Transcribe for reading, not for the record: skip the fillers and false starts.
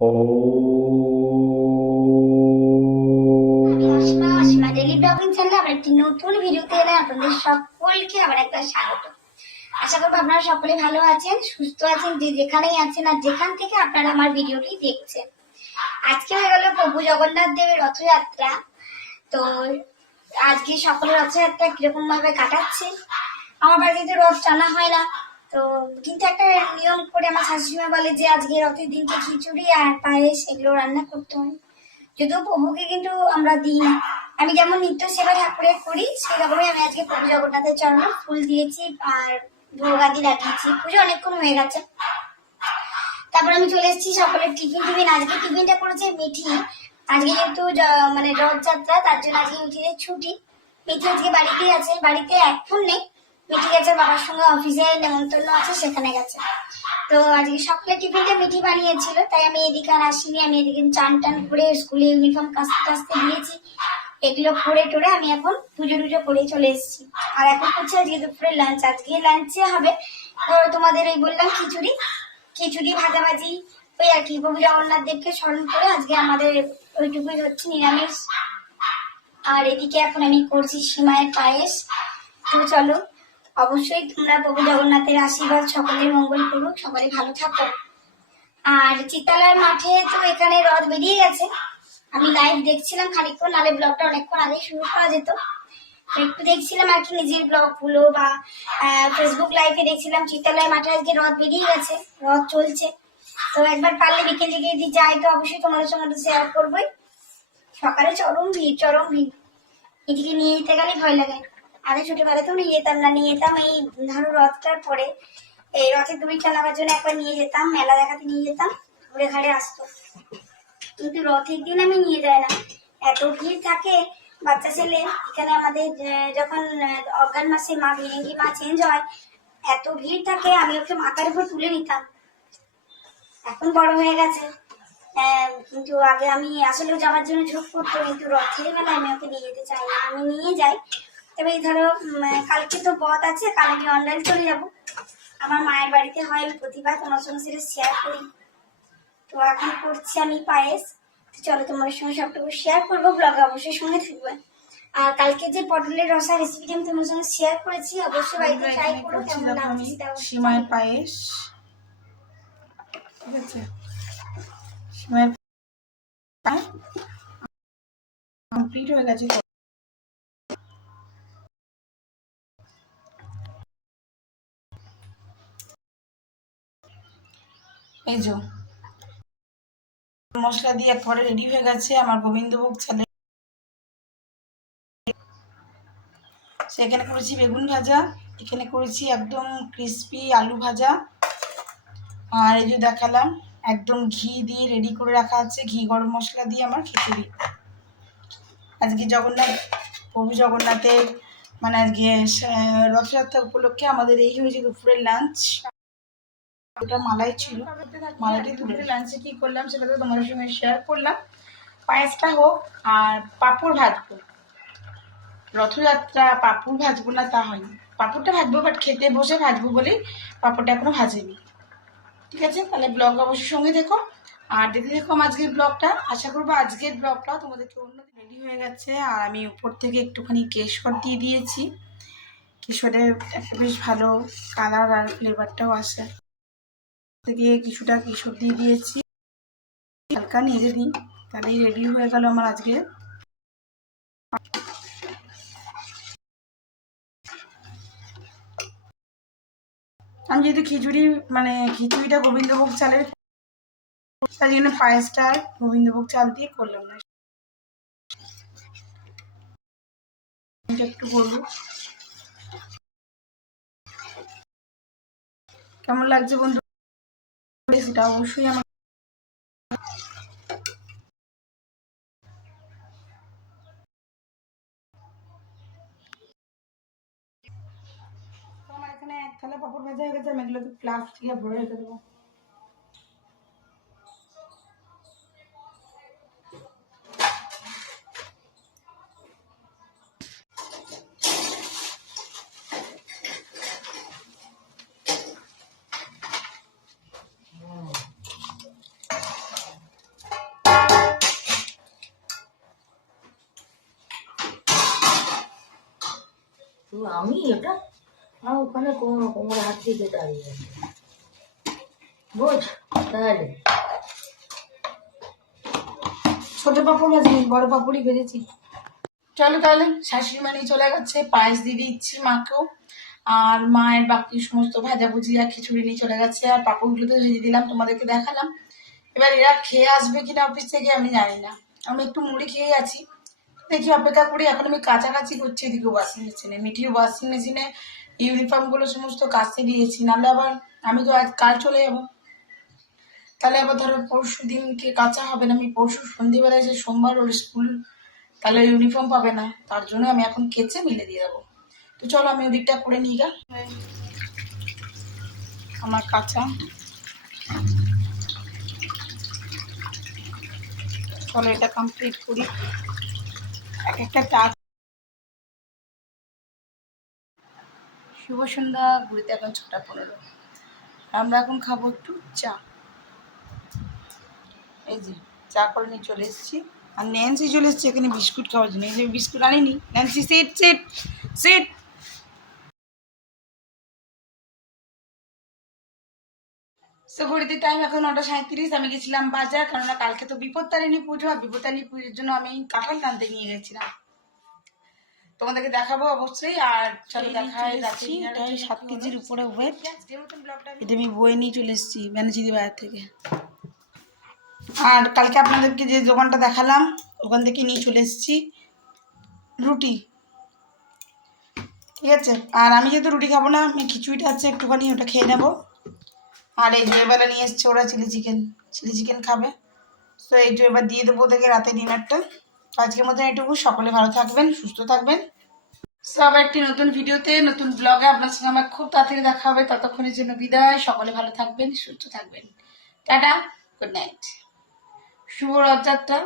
সীমা daily blogging চ্যানেলে আবার একটি নতুন ভিডিওতে এলে আপনাদের সকলকে আবার একটা স্বাগত। আশা করবো আপনারা সকলে ভালো আছেন, সুস্থ আছেন, যে যেখানেই আছেন আর যেখান থেকে আপনারা আমার ভিডিওটি দেখছেন। আজকে হয়ে গেল প্রভু জগন্নাথ দেবের রথযাত্রা। তো আজকে সকলের রথযাত্রা কিরকম ভাবে কাটাচ্ছে। আমার বাড়িতে রথ টানা হয় না, তো কিন্তু একটা নিয়ম করে আমার শাশুড়িমা বলে যে আজকে রথের দিনকে খিচুড়ি আর পায়েস এগুলো রান্না করতে হয়। যদিও প্রভুকে কিন্তু আমরা দিই না, আমি যেমন নিত্য সেবা ঠাকুরের করি সেরকমই আমি আজকে প্রভু জগন্নাথের চরণে ফুল দিয়েছি আর ভোগাদি লাগিয়েছি। পুজো অনেকক্ষণ হয়ে গেছে। তারপর আমি চলে এসেছি সকলের টিফিন। আজকে টিফিনটা করেছে মিঠি। আজকে যেহেতু মানে রথযাত্রা, তার জন্য আজকে মিঠিদের ছুটি। মিঠি আজকে বাড়িতেই আছে, বাড়িতে এখন নেই। মিঠি গেছে বাবার সঙ্গে অফিসে নেমন্তন্ন আছে, সেখানে গেছে। তো আজকে সকালে টিফিনটা মিঠি বানিয়েছিল, তাই আমি এদিকে আর আসিনি। আমি এদিকে চান টান করে স্কুলে ইউনিফর্ম কাচতে কাচতে দিয়েছি। এগুলো করে টোরে আমি এখন পুজো টুজো করে চলে এসেছি। আর এখন হচ্ছে আজকে দুপুরে লাঞ্চ। আজকে লাঞ্চে হবে তোমাদের ওই বললাম খিচুড়ি ভাজাভাজি, ওই আর কি। প্রভু জগন্নাথ দেবকে স্মরণ করে আজকে আমাদের ওইটুকুই হচ্ছে নিরামিষ। আর এদিকে এখন আমি করছি সিমাইয়ের পায়েস। তো চলো, অবশ্যই তোমরা প্রভু জগন্নাথের আশীর্বাদ সকলের মঙ্গল করুক, সকলে ভালো থাকো। আর চিত্তালয়ের মাঠে তো এখানে রথ বেরিয়ে গেছে। আমি লাইভ দেখছিলাম খানিকক্ষণ, নালে ব্লগটা অনেকক্ষণ আগে শুরু করা যেত। একটু দেখছিলাম আর কি, নিজের ব্লগ গুলো বা ফেসবুক লাইভে দেখছিলাম চিত্তালয় মাঠে আজকে রথ বেরিয়ে গেছে, রথ চলছে। তো একবার পারলে বিকেল দিকে যদি যাই তো অবশ্যই তোমাদের সঙ্গে শেয়ার করবোই। সকালে চরম ভিড়। এদিকে নিয়ে যেতে গেলে ভয় লাগে। আগে ছোটবেলাতেও নিয়ে যেতাম না, নিয়ে যেতাম এই ধরো রথটার পরে এই রথের দড়ি চালাবার জন্য একবার নিয়ে যেতাম, মেলা দেখাতে নিয়ে যেতাম, ঘুরে ঘাড়ে আসতো। কিন্তু রথের দিন আমি নিয়ে যাই না, এত ভিড় থাকে। বাচ্চা ছেলে এখানে আমাদের যখন অজ্ঞান মাসে মা ভিরেঙ্গি মা চেঞ্জ হয়, এত ভিড় থাকে, আমি ওকে মাথার উপর তুলে নিতাম। এখন বড় হয়ে গেছে, কিন্তু আগে আমি আসলেও যাওয়ার জন্য ঝোঁক করতো, কিন্তু রথের বেলায় আমি ওকে নিয়ে যেতে চাই না। আমি নিয়ে যাই, তবে এই ধরো কালকে তো বধ আছে, কাল আমি অনলাইন চলে যাব। আমার মায়ের বাড়িতে হয়, আমি প্রতিবার তোমার সঙ্গে সেটা শেয়ার করি। তো এখন করছি আমি পায়েস। চলো তোমাদের সঙ্গে সবটুকু শেয়ার করবো, ব্লগে অবশ্যই সঙ্গে থাকবে। আর কালকে যে পটলের রসা রেসিপিটা আমি তোমার সঙ্গে শেয়ার করেছি, অবশ্যই বাড়িতে ট্রাই করো। কেমন লাগছে সেটা সিমাই পায়েস, ঠিক আছে? সিমাই কমপ্লিট হয়ে গেছে। এই যে মশলা দিয়ে একবারে রেডি হয়ে গেছে আমার গোবিন্দভোগ চালে। সেখানে করেছি বেগুন ভাজা, এখানে করেছি একদম ক্রিস্পি আলু ভাজা, আর এই যে দেখালাম একদম ঘি দিয়ে রেডি করে রাখা আছে, ঘি গরম মশলা দিয়ে আমার খিচুড়ি। আজকে প্রভু জগন্নাথের মানে আজকে রথযাত্রা উপলক্ষে আমাদের এই হয়েছে দুপুরের লাঞ্চ। ওটা মালাই ছিল, মালাইটি তুলে লাঞ্চে কি করলাম সেটা তো তোমাদের সঙ্গে শেয়ার করলাম। পায়েসটা হোক আর পাঁপড় ভাজবো। রথযাত্রা পাঁপড় ভাজবো না তা হয়নি, পাঁপড়টা ভাজবো, বাট খেতে বসে ভাজবো বলেই পাঁপড়টা এখনো ভাজেনি। ঠিক আছে, তাহলে ব্লগ অবশ্যই সঙ্গে দেখো আর দেখে দেখো আজকের ব্লগটা। আশা করবো আজকের ব্লগটা তোমাদেরকে অন্যদিন রেডি হয়ে গেছে। আর আমি উপর থেকে একটুখানি কেশর দিয়ে দিয়েছি, কেশরের একটা বেশ ভালো কালার আর ফ্লেভারটাও আসে। দিয়ে কিছুটা কেশর দিয়ে দিয়েছি, হালকা নেড়ে দিই, তাহলেই রেডি হয়ে গেল আমার আজকে। আমি যেহেতু খিচুড়িটা গোবিন্দভোগ চালের, তার জন্য পায়েসটা গোবিন্দভোগ চাল দিয়ে করলাম না। একটু বলবো কেমন লাগছে বন্ধু, সেটা অবশ্যই আমার এখানে এক থালা পাপড় ভাজা হয়ে গেছে। আমি এগুলোকে প্লাস্টিকে ভরে রেখে দেবো। আমি এটা ওখানে কোমর হাত দিয়ে দাঁড়িয়ে আছে বোঝ তাহলে ছোট পাপড় ভাজিনি, বড় পাপড়ই ভেজেছি। চলো তাহলে, শাশুড়ি মা নিয়ে চলে গেছে, পায়েস দিয়ে দিচ্ছি মাকেও, আর মায়ের বাকি সমস্ত ভাজাভুজি আর খিচুড়ি নিয়ে চলে গেছে, আর পাপড়গুলো তো ভেজে দিলাম, তোমাদেরকে দেখালাম। এবার এরা খেয়ে আসবে কিনা অফিস থেকে আমি জানি না, আমি একটু মুড়ি খেয়ে আছি, দেখি অপেক্ষা করি। এখন আমি কাছাকাছি করছি, এদিকে ওয়াশিং মেশিনে, মিঠির ওয়াশিং মেশিনে ইউনিফর্ম গুলো সমস্ত কাচতে দিয়েছি, নাহলে আবার আমি তো আজ কাল চলে যাবো, তাহলে আবার ধরো পরশু দিনকে কাঁচা হবে না, আমি পরশু সন্ধ্যেবেলায় যে সোমবার ওর স্কুল, তাহলে ইউনিফর্ম পাবে না, তার জন্য আমি এখন কেচে মিলে দিয়ে দেবো। তো চলো আমি ওদিকটা করে নিই গা। আমার কাঁচা, চলো এটা কমপ্লিট করি। এক একটা চা। শুভ সন্ধ্যা, ঘুরিতে এখন 6:15। আমরা এখন খাবো একটু চা। এই যে চা করে নিয়ে চলে এসেছি, আর ন্যান্সি চলে এসেছে এখানে বিস্কুট খাওয়ার জন্য। এই যে বিস্কুট আনিনি, Nancy sit sit sit. So ঘড়িতে টাইম এখন 9:37। আমি গেছিলাম বাজার, কেননা কালকে তো বিপত্তারিণী পুজো, আর বিপত্তারিণী পুজোর জন্য আমি কাঁঠাল টানতে নিয়ে গেছিলাম, তোমাদেরকে দেখাবো অবশ্যই। আর চলো দেখাই, 7 কেজির উপরে ওয়েট। এটা আমি বয়ে নিয়ে চলে এসেছি ব্যানাচিদি বাজার থেকে। আর কালকে আপনাদেরকে যে দোকানটা দেখালাম ওখান থেকে নিয়ে চলে এসেছি রুটি, ঠিক আছে। আর আমি যেহেতু রুটি খাবো না, আমি খিচুড়িটা আছে একটুখানি, ওটা খেয়ে নেবো। আর এই যে এবারে নিয়ে এসছে ওরা চিলি চিকেন খাবে, তো এইটু এবার দিয়ে দেবো ওদেরকে রাতে ডিনারটা। তো আজকের মতন এইটুকু, সকলে ভালো থাকবেন, সুস্থ থাকবেন। সো আবার একটি নতুন ভিডিওতে, নতুন ব্লগে আপনার সঙ্গে আমার খুব তাড়াতাড়ি দেখা হবে। ততক্ষণের জন্য বিদায়, সকলে ভালো থাকবেন, সুস্থ থাকবেন, টাটা, গুড নাইট, শুভ রথযাত্রা।